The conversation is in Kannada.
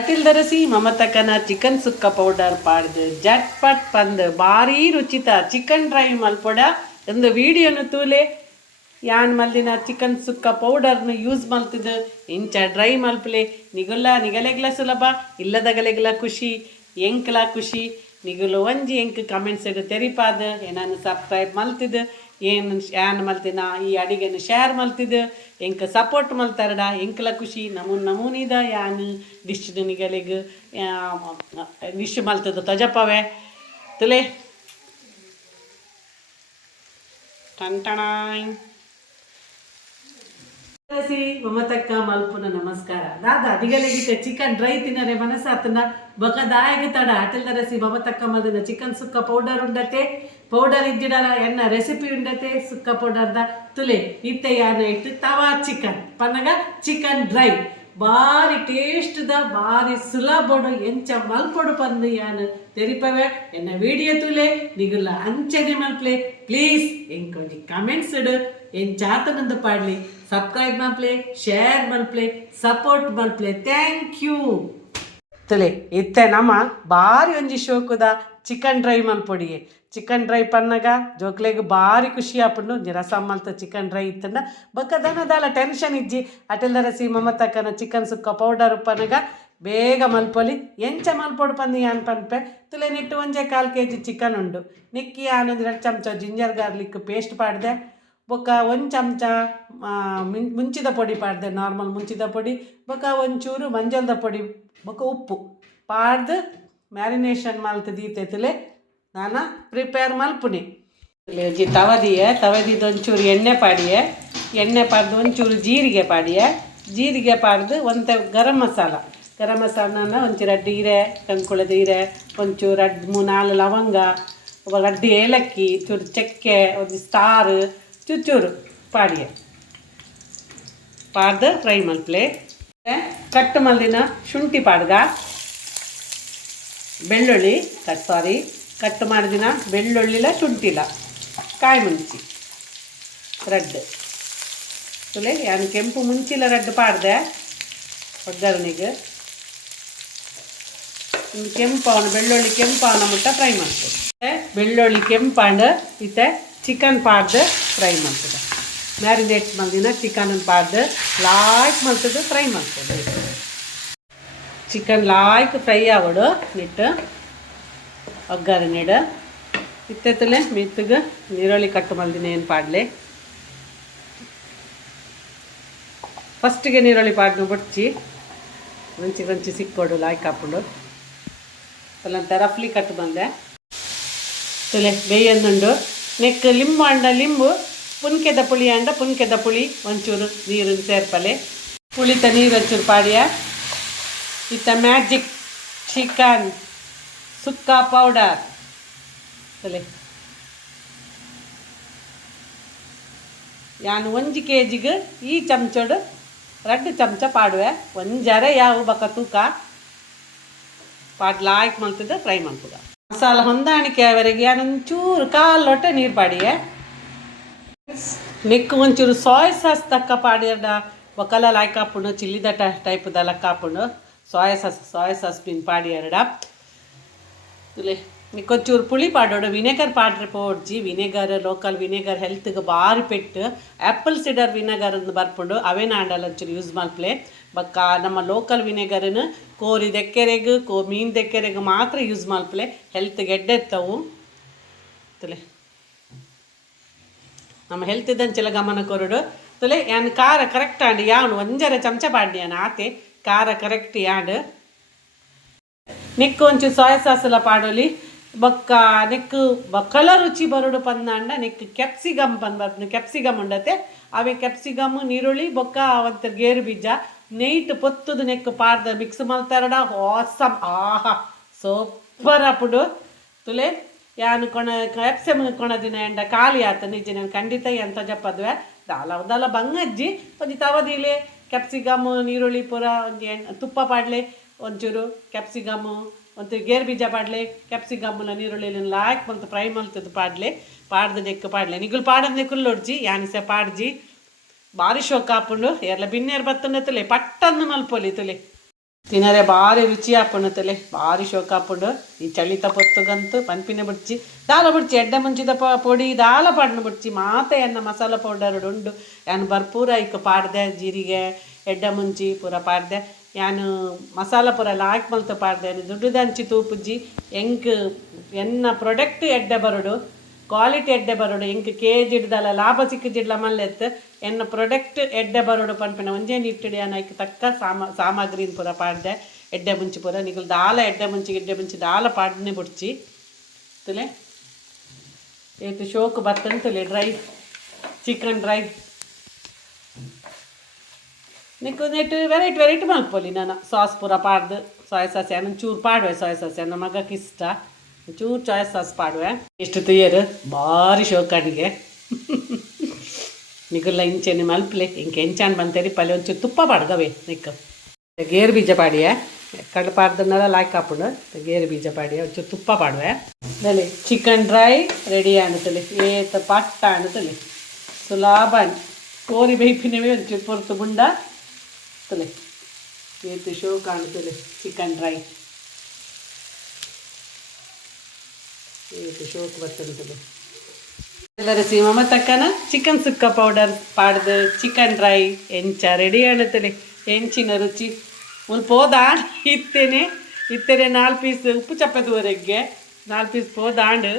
ಅಟಿಲ್ದರಸಿ ಮಮತಕನ ಚಿಕನ್ ಸುಕ್ಕ ಪೌಡರ್ ಪಾಡ್ದು ಜಟ್ ಪಟ್ ಪಂದ್ ಭಾರಿ ರುಚಿತ ಚಿಕನ್ ಡ್ರೈ ಮಲ್ಪೊಡ ಒಂದು ವಿಡಿಯೋನು ತೂಲೆ ಯಾನ್ ಮಲ್ದಿನ ಚಿಕನ್ ಸುಕ್ಕ ಪೌಡರ್ನು ಯೂಸ್ ಮಲ್ತಿದ್ದು ಇಂಚ ಡ್ರೈ ಮಲ್ಪಲೆ ನಿಗಲೆಗ್ಲ ಸುಲಭ ಇಲ್ಲದಗಲೆಗ್ಲ ಖುಷಿ ಎಂಕ್ಲ ಖುಷಿ ನಿಗುಲು ಒಂಜಿ ಎಂಕ್ ಕಮೆಂಟ್ಸ್ ಇಡು ತೆರಿಪಾದ ಏನಾನು ಸಬ್ಸ್ಕ್ರೈಬ್ ಮಲ್ತಿದ್ದು ಏನು ಯಾನ್ ಮಲ್ತಿನ ಈ ಅಡಿಗೆನು ಶೇರ್ ಮಲ್ತಿದ್ದು ಎಂಕ್ ಸಪೋರ್ಟ್ ಮಲ್ತಾರಡ ಎಂಕ್ಲ ಖುಷಿ ನಮೂನಿದ ಯಾನ್ ಡಿಶ್ ನಿಗಲಿಗೆ ಡಿಶ್ ಮಲ್ತದ್ದು ತಜಪವೆ ತುಲೆ ಟಂಟಣಾಯ್ ಮಮತಕ್ಕ ಮಲ್ಪುನ ನಮಸ್ಕಾರ ದಾದಾ ದಿಗಲೆಗಿತ್ತೆ ಚಿಕನ್ ಡ್ರೈ ತಿನ್ನರೆ ಮನಸ್ಸಾತನ ಬಕದಾಯಗ ತಡ ಅಟಲ್ದರಸಿ ಮಮತಕ್ಕ ಮಲ್ದಿನ ಚಿಕನ್ ಸುಕ್ಕ ಪೌಡರ್ ಉಂಡತೆ ಪೌಡರ್ ಇದ್ದಿಡಲ ಎನ್ನ ರೆಸಿಪಿ ಉಂಡತೆ ಸುಕ್ಕ ಪೌಡರ್ದ ತುಲೆ ಇತ್ತೆ ಯಾನ ಇಟ್ಟು ತವಾ ಚಿಕನ್ ಪನ್ನಗ ಚಿಕನ್ ಡ್ರೈ ಭಾರಿ ಟೇಸ್ಟ್ದ ಭಾರಿ ಸುಲಭಡು ಎಂಚ ಮಲ್ಪೊಡು ಪಂದು ಯಾನು ತೆರಿಪವೆ ಎನ್ನ ವಿಡಿಯೋ ತುಲೆ ನಿಗುಲ್ಲ ಅಂಚನೆ ಮಲ್ಪ್ಲೆ ಪ್ಲೀಸ್ ಎಂಕೊಂಜಿ ಕಮೆಂಟ್ಸ್ ಇಡು ಎಂಚಾತನಂದು ಪಾಡ್ಲಿ ಸಬ್ಸ್ಕ್ರೈಬ್ ಮಲ್ಪ್ಲೆ ಶೇರ್ ಮಲ್ಪ್ಲೆ ಸಪೋರ್ಟ್ ಮಲ್ಪ್ಲೆ ಥ್ಯಾಂಕ್ ಯು ತುಲೆ ಇತ್ತೆ ನಮ್ಮ ಭಾರಿ ಒಂಜಿ ಶೋಕುದ ಚಿಕನ್ ಡ್ರೈ ಮಲ್ಪೊಡಿಯೇ ಚಿಕನ್ ಡ್ರೈ ಪನ್ನಗ ಜೋಕ್ಲೆಗ್ ಭಾರಿ ಖುಷಿ ಆಪುಂಡು ರಸಂ ಮಲ್ತ ಚಿಕನ್ ಡ್ರೈ ಇತ್ತಂಡ ಬೊಕ್ಕ ದನದಾಲ ಟೆನ್ಷನ್ ಇಜ್ಜಿ ಅಟೆಲ್ದರಸಿ ಮಮತಕ್ಕನ ಚಿಕನ್ ಸುಕ್ಕ ಪೌಡರ್ ಪನ್ನಗ ಬೇಗ ಮಲ್ಪೊಲಿ ಎಂಚ ಮಲ್ಪೊಡು ಪಂದು ಯಾನ್ ಪನ್ಪೆ ತುಲೆ ನಿಟ್ಟು ಒಂಜೆ 1/4 kg ಚಿಕನ್ ಉಂಡು ನಿಕ್ಕಿ ಯಾನೊಂದು 2 ಚಮಚ ಜಿಂಜರ್ ಗಾರ್ಲಿಕ್ ಪೇಸ್ಟ್ ಪಾಡ್ದೆ ಬೊಕ್ಕ 1 ಚಮಚ ಮುಂಚಿದ ಪೊಡಿ ಪಾಡ್ದೆ ನಾರ್ಮಲ್ ಮುಂಚಿದ ಪೊಡಿ ಬೊಕ್ಕ ಒಂಚೂರು ಮಂಜಲ್ದ ಪೊಡಿ ಬೊಕ್ಕ ಉಪ್ಪು ಪಾಡ್ದು ಮ್ಯಾರಿನೇಷನ್ ಮಲ್ತು ದೀತೈತಲೆ ನಾನು ಪ್ರಿಪೇರ್ ಮಲ್ಪುನಿ ಒಂಜಿ ತವದಿದ್ದು ಒಂಚೂರು ಎಣ್ಣೆ ಪಾಡಿಯೆ ಎಣ್ಣೆ ಪಾಡ್ದು ಒಂಚೂರು ಜೀರಿಗೆ ಪಾಡ್ದು ಒಂತೆ ಗರಂ ಮಸಾಲನ ಒಂಚೂರು ಅಡ್ಡಿ ಹೀರೆ ಕಂಕುಳದ ಹೀರೆ ಒಂಚೂರು 3-4 ಲವಂಗ ಅಡ್ಡಿ ಏಲಕ್ಕಿ ಚೂರು ಚಕ್ಕೆ ಒಂದು ಸ್ಟಾರ್ ಚೂರು ಪಾಡಿಯೆ ಪಾಡ್ದು ಫ್ರೈ ಮಲ್ಪ್ಲೆ ಕಟ್ಟು ಮಲ್ದಿನ ಶುಂಠಿ ಪಾಡ್ಗ ಬೆಳ್ಳುಳ್ಳಿ ಕಟ್ ಮಾಡಿದಿನ ಬೆಳ್ಳುಳ್ಳಿಲ ಶುಂಠಿಲ ಕಾಯಿ ಮುಂಚಿ ರಡ್ಡು ತುಲೆ ಯಾನು ಕೆಂಪು ಮುಂಚಿಲ ರಡ್ಡು ಪಾಡ್ದೆ ಒಗ್ಗರಣೆಗೆ ಬೆಳ್ಳುಳ್ಳಿ ಕೆಂಪವನ ಮುಟ್ಟ ಫ್ರೈ ಮಾಡ್ತದೆ ಬೆಳ್ಳುಳ್ಳಿ ಕೆಂಪಾಂಡು ಇತ್ತೆ ಚಿಕನ್ ಪಾಡ್ದು ಫ್ರೈ ಮಾಡ್ತದೆ ಮ್ಯಾರಿನೇಟ್ ಮಲ್ದಿನ ಚಿಕನ್ ಪಾಡ್ದು ಲಾಯ್ಕ್ ಮಲ್ತದ್ದು ಫ್ರೈ ಮಾಡ್ತದೆ ಚಿಕನ್ ಲಾಯ್ಕ್ ಫ್ರೈ ಆಗೋಡು ನಿಟ್ಟು ಒಗ್ಗರಣೆಡ ಇತ್ತೆತ್ತಲೆ ಮಿತ್ತಗೆ ನೀರುಳ್ಳಿ ಕಟ್ಟು ಮಲ್ದಿನ ಏನು ಪಾಡ್ಲೆ ಫಸ್ಟಿಗೆ ನೀರುಳ್ಳಿ ಪಾಡ್ನು ಬಡ್ಚಿ ರಂಚಿ ಸಿಕ್ಕೋಡು ಲಾಯ್ಕ್ ಹಾಕೊಂಡು ಅಲ್ಲಂತ ರಫ್ಲಿ ಕಟ್ಟು ಬಂದೆ ತುಲೆ ಬೇಯಂದುಂಡು ನೆಕ್ ಲಿಂಬು ಪುನ್ಕೆದ ಪುಳಿ ಒಂಚೂರು ನೀರು ಸೇರ್ಪಲೆ ಪುಳಿತ ನೀರು ಒಂಚೂರು ಪಾಡಿಯ ಇತ್ತ ಮ್ಯಾಜಿಕ್ ಚಿಕನ್ ಸುಕ್ಕ ಪೌಡರ್ ತಲೆ ಯಾನು 1 kg ಈ ಚಮಚೋಡು 2 ಚಮಚ ಪಾಡುವೆ ಒಂಜರೆ ಯಾವ ಬಕ ತೂಕ ಪಾಡ್ ಲಾಯ್ಕ್ ಮಲ್ತದ ಫ್ರೈ ಮಲ್ತದ ಮಸಾಲ ಹೊಂದಾಣಿಕೆ ಅವರೆಗೆ ಯಾನೊಂಚೂರು 1/4 ಲೋಟ ನೀರು ಪಾಡಿಯೆ ನೆಕ್ ಒಂಚೂರು ಸೋಯ್ ಸಾಸ್ ತಕ್ಕ ಪಾಡ್ಯಡ ಒಕ್ಕಲ ಲಾಯ್ಕ್ ಹಾಪುಂಡು ಚಿಲ್ಲಿದ ಟೈಪ್ದ ಲಕ್ಕ ಹಾಪುಂಡು ಸೋಯಾ ಸಾಸ್ ಪಿನ್ ಪಾಡಿ ಎರಡ ತುಲೆ ನಿಕ್ಕೊಂಚೂರು ಪುಳಿ ಪಾಡೋಡು ವಿನೆಗರ್ ಪಾಡ್ರೆ ಪೋಡ್ಜಿ ವಿನೆಗರ್ ಲೋಕಲ್ ವಿನೆಗರ್ ಹೆಲ್ತ್ಗೆ ಭಾರಿ ಪೆಟ್ಟು ಆ್ಯಪಲ್ ಸಿಡರ್ ವಿನೆಗರ್ ಅಂತ ಬರ್ಕೊಂಡು ಅವೇನ ಆಂಡಲ್ ಒಂಚೂರು ಯೂಸ್ ಮಲ್ಪ್ಲೆ ಬಕ್ಕ ನಮ್ಮ ಲೋಕಲ್ ವಿನೆಗರನ್ನು ಕೋರಿ ದೆಕ್ಕೆರೆಗೆ ಮೀನು ದೆಕ್ಕೆರೆಗೆ ಮಾತ್ರ ಯೂಸ್ ಮಲ್ಪ್ಲೆ ಹೆಲ್ತ್ಗೆ ಎಡ್ಡೆತ್ತವು ತುಲೆ ನಮ್ಮ ಹೆಲ್ತ್ ಇದ್ದಂಚೆಲ್ಲ ಗಮನ ಕೊರಡು ತುಲೆ ಯಾನ್ ಖಾರ ಕರೆಕ್ಟ್ ಆಂಡು ಯಾವನು 1 ಚಮಚ ಪಾಡ್ನಿ ಯಾನು ಆತೆ ಖಾರ ಕರೆಕ್ಟ್ ಯಾಂಡು ನೆಕ್ಕು ಒಂಚೂರು ಸೋಯಾ ಸಾಸ್ ಎಲ್ಲ ಪಾಡೋಲಿ ಬೊಕ್ಕ ನೆಕ್ಕು ಬಕ್ಕಲ ರುಚಿ ಬರೋಡು ಪಂದಾಂಡ ನೆಕ್ ಕ್ಯಾಪ್ಸಿಕಮ್ ಬರ್ತೀನಿ ಕ್ಯಾಪ್ಸಿಕಮ್ ಉಂಡತೆ ಅವೇ ಕ್ಯಾಪ್ಸಿಕಮ್ ನೀರುಳ್ಳಿ ಬೊಕ್ಕ ಅವತ್ತು ಗೇರು ಬೀಜ ನೈಟ್ ಪೊತ್ತುದು ನೆಕ್ ಪಾಡ್ದ ಮಿಕ್ಸ್ ಮಲ್ತಾರಡ ಆಸಮ್ ಆಹಾ ಸೂಪರ್ ಅಪ್ಪುಡು ತುಲೆ ಯಾನು ಕ್ಯಾಪ್ಸಿಕಮ್ ಕೊಣದಿನ ಎಂಡ ಖಾಲಿ ಆತ ನಿಜ ನಾನು ಖಂಡಿತ ಎಂತ ಜಪ್ಪದ್ವೆ ದಾಲ ಬಂಗಜ್ಜಿ ಒಂಜಿ ತವದಿಲೆ ಕ್ಯಾಪ್ಸಿಕಮ್ ನೀರುಳ್ಳಿ ಪೂರ ಒಂಜಿ ತುಪ್ಪ ಪಾಡ್ಲೆ ಒಂಚೂರು ಕ್ಯಾಪ್ಸಿಕಮ್ಮು ಒಂದು ಗೇರು ಬೀಜ ಪಾಡ್ಲೆ ಕ್ಯಾಪ್ಸಿಕಮ್ಮುಲ ನೀರುಳ್ಳಿ ಲಾಯ್ಕ್ ಮಲ್ತು ಫ್ರೈ ಮಲ್ತದ್ದು ಪಾಡ್ದು ನೆಕ್ಕು ಪಾಡ್ಲೆ ನಿಗುಲು ಪಾಡದ್ ನೆಕ್ಕುಲ್ ಒಡ್ಜಿ ಯಾನಿಸೆ ಪಾಡ್ಜಿ ಭಾರಿ ಶೋಕ ಆಪುಂಡು ಎಲ್ಲ ಬಿನ್ನೇರು ಬತ್ತುಂಡೆ ತುಲೆ ಪಟ್ಟನ್ನು ಮಲ್ಪೊಲಿ ತುಲೆ ತಿನ್ನರೆ ಭಾರಿ ರುಚಿ ಹಾಪುಣತಲೆ ಭಾರಿ ಶೋಕ ಹಾಪುಂಡು ಈ ಚಳಿತ ಪೊತ್ತುಗಂತೂ ಪನ್ಪಿನ ಬಿಡ್ಚಿ ದಾಲ ಬಿಡ್ಚಿ ಎಡ್ಡೆ ಮುಂಚಿದ ಪೊಡಿ ದಾಲ ಪಾಡ್ನು ಬಿಡ್ಚಿ ಮಾತೆ ಎನ್ನ ಮಸಾಲ ಪೌಡರ್ ಉಂಡು ಯಾನು ಬರ್ಪೂರ ಇಕ್ಕ ಪಾಡ್ದೆ ಜೀರಿಗೆ ಎಡ್ಡೆ ಮುಂಚಿ ಪೂರ ಪಾಡ್ದೆ ಯಾನು ಮಸಾಲ ಪೂರ ಲಾಯ್ಕ್ ಮಲ್ತು ಪಾಡ್ದೆ ದುಡ್ಡು ಹಂಚಿ ತೂಪುಜ್ಜಿ ಎಂಕ್ ಎನ್ನ ಪ್ರೊಡಕ್ಟ್ ಎಡ್ಡೆ ಬರೋಡು ಕ್ವಾಲಿಟಿ ಎಡ್ಡೆ ಬರೋಡು ಎಂಕ್ KG ಹಿಡ್ದಲ್ಲ ಲಾಭ ಸಿಕ್ಕಿಜಿಡ್ಲ ಮಲ್ಲೆತ್ತು ಎನ್ನ ಪ್ರೊಡಕ್ಟ್ ಎಡ್ಡೆ ಬರೋಡು ಪನ್ಪಿನ ಒಂಜೇನು ಇಟ್ಟಿಡಿ ಅನ್ನಕ್ಕೆ ತಕ್ಕ ಸಾಮಗ್ರಿನ ಪೂರ ಪಾಡ್ದೆ ಎಡ್ಡೆ ಮುಂಚಿ ಪೂರ ನಿಗಲು ದಾಲ ಎಡ್ಡೆ ಮುಂಚಿ ದಾಲ ಪಾಡ್ನೆ ಬಿಡ್ಚಿ ತುಲೆ ಏತು ಶೋಕು ಬತ್ತಂತುಲೆ ಡ್ರೈ ಚಿಕನ್ ಡ್ರೈ ನಿಕ್ಕು ನೆಟ್ಟು ವೆರೈಟಿ ಮಲ್ಪೊಲಿ ನಾನು ಸಾಸ್ ಪೂರ ಪಾಡ್ದು ಸೋಯಾ ಸಾಸ್ ಚೂರು ಪಾಡುವೆ ಸೋಯಾ ಸಾಸ್ ನನ್ನ ಮಗಕ್ಕೆ ಇಷ್ಟ ಚೂರು ಸೋಯಾ ಸಾಸ್ ಪಾಡುವೆ ಎಷ್ಟು ತುಯ್ಯರು ಭಾರಿ ಶೋಕಾಡಿಗೆ ನಿಗುಲ್ಲ ಇಂಚೆನೆ ಮಲ್ಪಲೆ ಇಂಕೆ ಎಂಚಾನ್ ಬಂತೇರಿ ಪಲ್ಲೆ ಒಂಚೂರು ತುಪ್ಪ ಪಾಡ್ಗವೆ ನಿಕ್ಕ ಗೇರು ಬೀಜ ಪಾಡಿಯೆ ಕಡಲೆ ಪಾಡ್ದನ್ನೆಲ್ಲ ಲಾಯ್ಕ್ ಹಾಪುಂಡು ಗೇರು ಬೀಜ ಪಾಡಿಯೆ ಒಂಚೂರು ತುಪ್ಪ ಪಾಡುವೆ ಅದಲ್ಲಿ ಚಿಕನ್ ಡ್ರೈ ರೆಡಿ ಆಣುತ್ತಲೆ ಏತ ಪಟ್ಟ ಆಣುತ್ತಲೆ ಸುಲಾಭ ಕೋರಿ ಬೇಯ್ಪಿನವೇ ಒಂಚೂರು ಪೊರ್ತು ಗುಂಡ ತಲೆ ಏತು ಶೋ ಕಾಣುತ್ತಲೆ ಚಿಕನ್ ಡ್ರೈ ಏತು ಶೋಕ್ ಬರ್ತದೆ ಎಲ್ಲರ ಸೀಮ ತಕ್ಕನ ಚಿಕನ್ ಸುಕ್ಕ ಪೌಡರ್ ಪಾಡ್ದು ಚಿಕನ್ ಡ್ರೈ ಎಂಚ ರೆಡಿ ಆಣುತ್ತಲೆ ಎಂಚಿನ ರುಚಿ ಒಂದು ಪೋದಾಂಡ್ ಇತ್ತೇನೆ 4 ಪೀಸ್ ಉಪ್ಪು ಚಪ್ಪದವರೆಗೆ 4 ಪೀಸ್ ಪೋದಾಂಡು